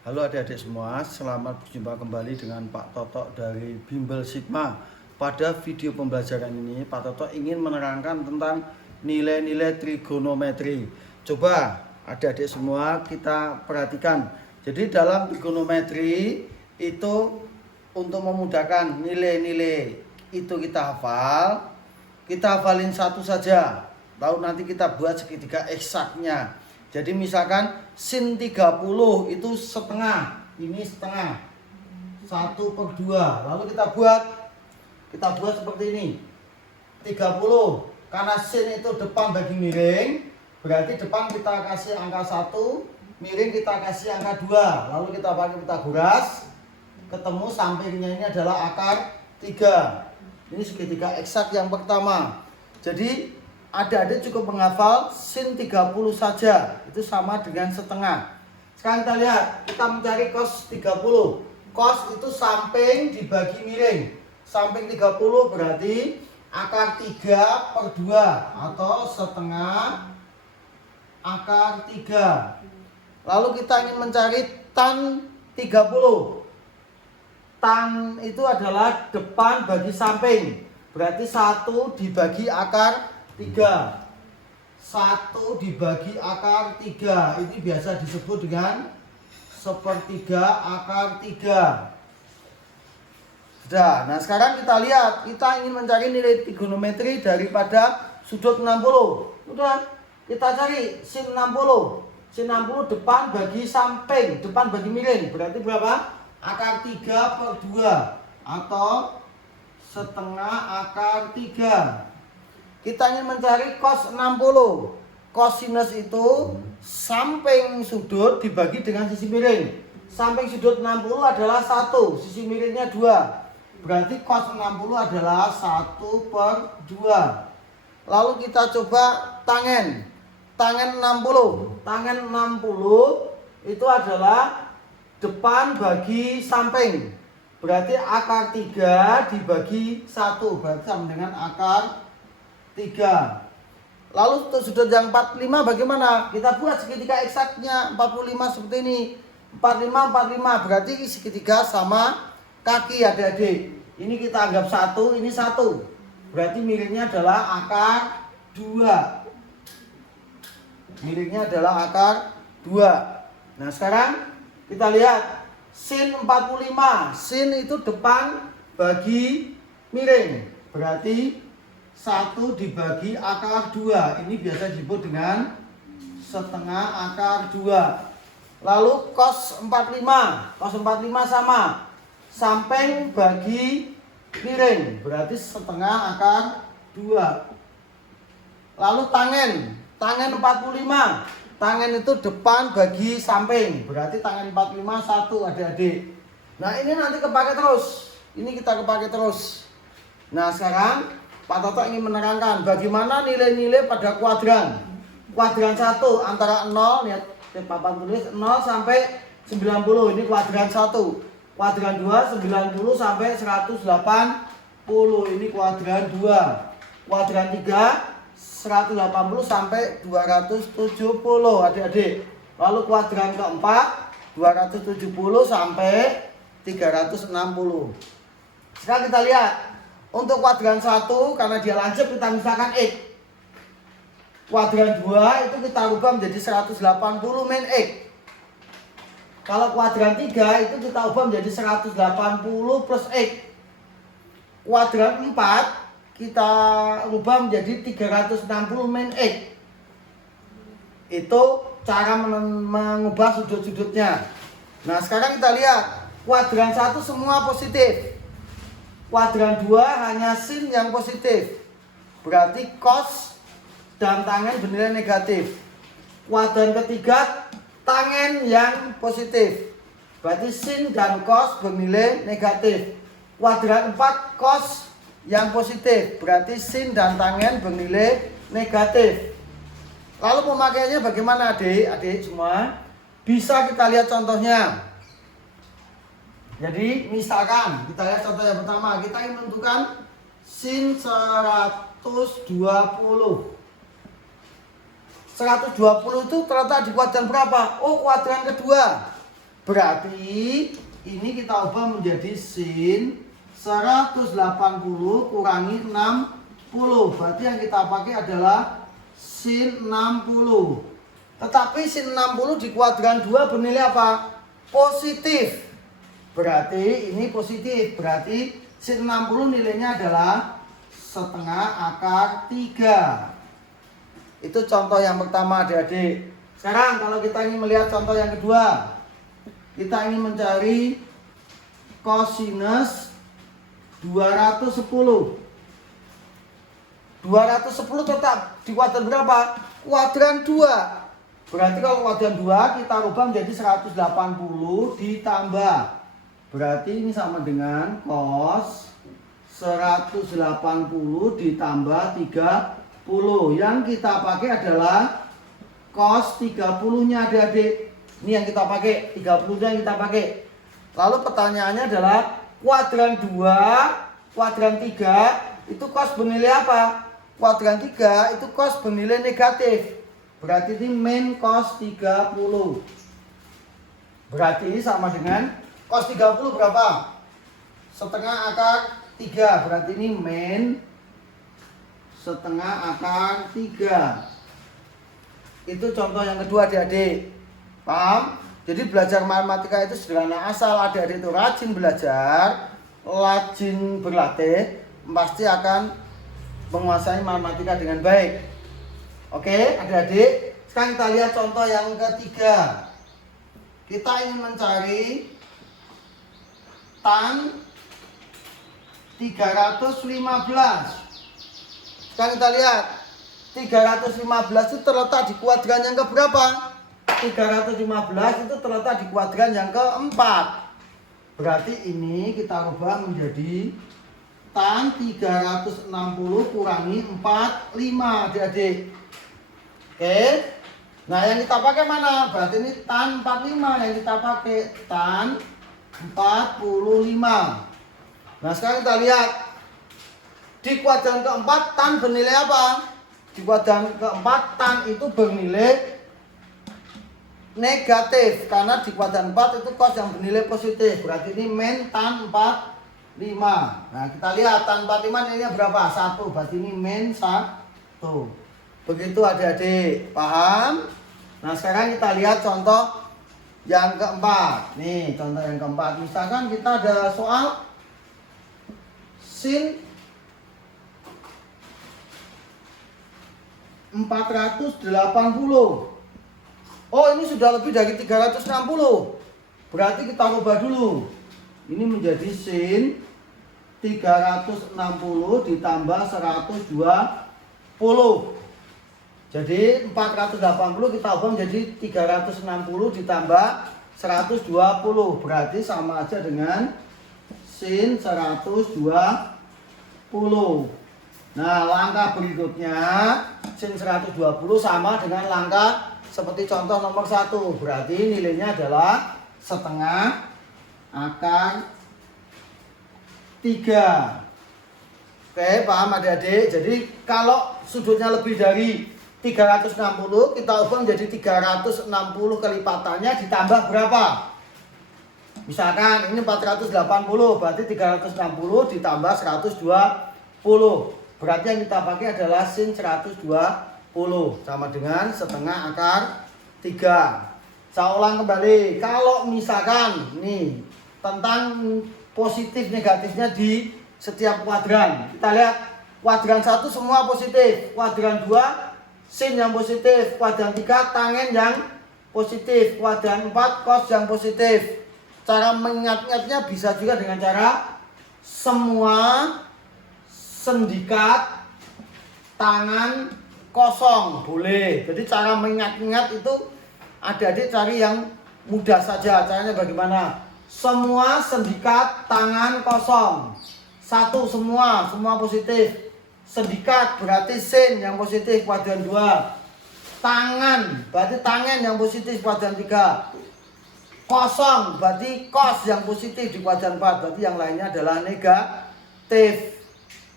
Halo adik-adik semua, selamat berjumpa kembali dengan Pak Toto dari Bimbel Sigma. Pada video pembelajaran ini, Pak Toto ingin menerangkan tentang nilai-nilai trigonometri. Coba adik-adik semua kita perhatikan. Jadi dalam trigonometri itu untuk memudahkan nilai-nilai itu kita hafalin satu saja. Lalu nanti kita buat segitiga eksaknya. Jadi misalkan sin 30 itu setengah, ini setengah 1/2. Lalu kita buat seperti ini 30. Karena sin itu depan bagi miring, berarti depan kita kasih angka 1, miring kita kasih angka 2. Lalu kita pakai Pitagoras, ketemu sampingnya ini adalah akar 3. Ini segitiga eksak yang pertama. Jadi adik-adik cukup menghafal sin 30 saja, itu sama dengan setengah. Sekarang kita lihat, kita mencari cos 30. Cos itu samping dibagi miring. Samping 30 berarti akar 3/2 atau setengah akar 3. Lalu kita ingin mencari tan 30. Tan itu adalah depan bagi samping. Berarti 1 dibagi akar 3. 1 dibagi akar 3. Ini biasa disebut dengan 1/3 akar 3. Sudah. Nah, sekarang kita lihat, kita ingin mencari nilai trigonometri daripada sudut 60. Udah, kita cari sin 60. Sin 60 depan bagi samping, depan bagi miring. Berarti berapa? Akar 3/2 atau setengah akar 3. Kita ingin mencari cos 60. Cosinus itu samping sudut dibagi dengan sisi miring. Samping sudut 60 adalah 1, sisi miringnya 2. Berarti cos 60 adalah 1/2. Lalu kita coba tangen. Tangen 60. Tangen 60 itu adalah depan bagi samping. Berarti akar 3 dibagi 1. Berarti sama dengan akar 3. Lalu untuk sudut yang 45 bagaimana? Kita buat segitiga eksaknya 45 seperti ini. 45 45 berarti segitiga sama kaki adik-adik. Ini kita anggap 1, ini 1. Berarti miringnya adalah akar 2. Miringnya adalah akar 2. Nah, sekarang kita lihat sin 45. Sin itu depan bagi miring. Berarti 1 dibagi akar 2. Ini biasa disebut dengan setengah akar 2. Lalu cos 45. Cos 45 sama. Samping bagi miring. Berarti setengah akar 2. Lalu tangen. Tangen 45. Tangen itu depan bagi samping. Berarti tangen 45 1 adik-adik. Nah, ini nanti kepake terus. Ini kita kepake terus. Nah, sekarang Pak Toto ingin menerangkan bagaimana nilai-nilai pada kuadran. Kuadran 1 antara 0, lihat papan tulis 0 sampai 90. Ini kuadran 1. Kuadran 2 90 sampai 180. Ini kuadran 2. Kuadran 3 180 sampai 270 adik-adik. Lalu kuadran keempat 270 sampai 360. Sekarang kita lihat. Untuk kuadran 1 karena dia lancip kita misalkan X. Kuadran 2 itu kita ubah menjadi 180 min X. Kalau kuadran 3 itu kita ubah menjadi 180 plus X. Kuadran 4 kita ubah menjadi 360 min X. Itu cara mengubah sudut-sudutnya. Nah, sekarang kita lihat. Kuadran 1 semua positif. Kuadran 2 hanya sin yang positif. Berarti cos dan tangen bernilai negatif. Kuadran ketiga tangen yang positif. Berarti sin dan cos bernilai negatif. Kuadran 4 cos yang positif. Berarti sin dan tangen bernilai negatif. Lalu pemakaiannya bagaimana adik-adik semua? Bisa kita lihat contohnya. Jadi misalkan kita lihat contoh yang pertama, kita ingin menentukan sin 120. 120 itu terletak di kuadran berapa? Oh, kuadran kedua. Berarti ini kita ubah menjadi sin 180 kurangi 60. Berarti yang kita pakai adalah sin 60. Tetapi sin 60 di kuadran 2 bernilai apa? Positif. Berarti ini positif. Berarti sin 60 nilainya adalah setengah akar 3. Itu contoh yang pertama adik-adik. Sekarang kalau kita ingin melihat contoh yang kedua, kita ingin mencari kosinus 210. 210 tetap di kuadran berapa? Kuadran 2. Berarti kalau kuadran 2 kita rubah menjadi 180 ditambah. Berarti ini sama dengan cos 180 ditambah 30. Yang kita pakai adalah cos 30-nya adik-adik. Ini yang kita pakai, 30-nya yang kita pakai. Lalu pertanyaannya adalah kuadran 2, kuadran 3 itu cos bernilai apa? Kuadran 3 itu cos bernilai negatif. Berarti ini min cos 30. Berarti ini sama dengan cos 30 berapa? Setengah akar 3. Berarti ini min setengah akar 3. Itu contoh yang kedua adik-adik. Paham? Jadi belajar matematika itu sederhana. Asal adik-adik itu rajin belajar, rajin berlatih, pasti akan menguasai matematika dengan baik. Oke adik-adik. Sekarang kita lihat contoh yang ketiga. Kita ingin mencari tan 315. Sekarang kita lihat 315 itu terletak di kuadran yang keberapa? 315 itu terletak di kuadran yang keempat. Berarti ini kita rubah menjadi tan 360 kurangi 45 adik-adik. Oke. Nah yang kita pakai mana? Berarti ini tan 45 yang kita pakai, tan 45. Nah sekarang kita lihat di kuadran keempat tan bernilai apa? Di kuadran keempat tan itu bernilai negatif karena di kuadran 4 itu cos yang bernilai positif. Berarti ini min tan 45. Nah kita lihat tan 45 nilainya berapa? 1. Berarti ini min 1. Begitu adik-adik, paham? Nah sekarang kita lihat contoh yang keempat. Nih contoh yang keempat. Misalkan kita ada soal sin 480. Oh ini sudah lebih dari 360. Berarti kita ubah dulu. Ini menjadi sin 360 ditambah 120. Jadi 480 kita ubah menjadi 360 ditambah 120. Berarti sama aja dengan sin 120. Nah langkah berikutnya sin 120 sama dengan langkah seperti contoh nomor 1. Berarti nilainya adalah setengah akar 3. Oke paham adik-adik. Jadi kalau sudutnya lebih dari 360 kita ubah menjadi 360 kelipatannya ditambah berapa? Misalkan ini 480 berarti 360 ditambah 120. Berarti yang kita pakai adalah sin 120 sama dengan setengah akar 3. Saya ulang kembali. Kalau misalkan nih tentang positif negatifnya di setiap kuadran. Kita lihat kuadran 1 semua positif, kuadran 2 sin yang positif, kuadran 3 tangen yang positif, kuadran 4 cos yang positif. Cara mengingat-ingatnya bisa juga dengan cara semua sendikat tangan kosong boleh. Jadi cara mengingat-ingat itu adik-adik cari yang mudah saja. Caranya bagaimana? Semua sendikat tangan kosong. 1 semua positif. Sendikat berarti sin yang positif kuadran 2. Tangan berarti tangan yang positif kuadran 3. Kosong berarti cos yang positif di kuadran 4. Berarti yang lainnya adalah negatif.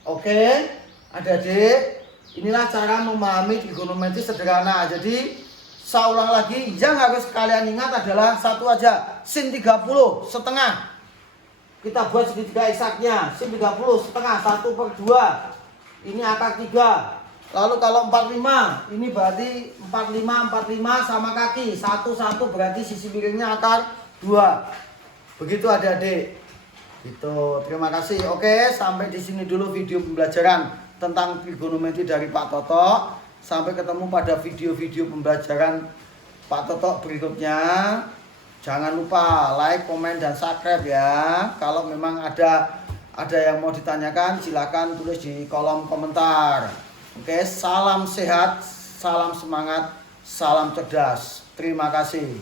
Oke, adik-adik, inilah cara memahami trigonometri sederhana. Jadi Saya ulang lagi, yang harus kalian ingat adalah satu aja, sin 30 setengah. Kita buat segitiga eksaknya, sin 30 setengah, 1/2. Ini akar 3. Lalu kalau 45, ini berarti 45 sama kaki. 1 berarti sisi miringnya akar 2. Begitu adik-adik. Gitu. Terima kasih. Oke, sampai di sini dulu video pembelajaran tentang trigonometri dari Pak Toto. Sampai ketemu pada video-video pembelajaran Pak Toto berikutnya. Jangan lupa like, komen, dan subscribe ya. Kalau memang ada yang mau ditanyakan, silakan tulis di kolom komentar. Oke, salam sehat, salam semangat, salam cerdas. Terima kasih.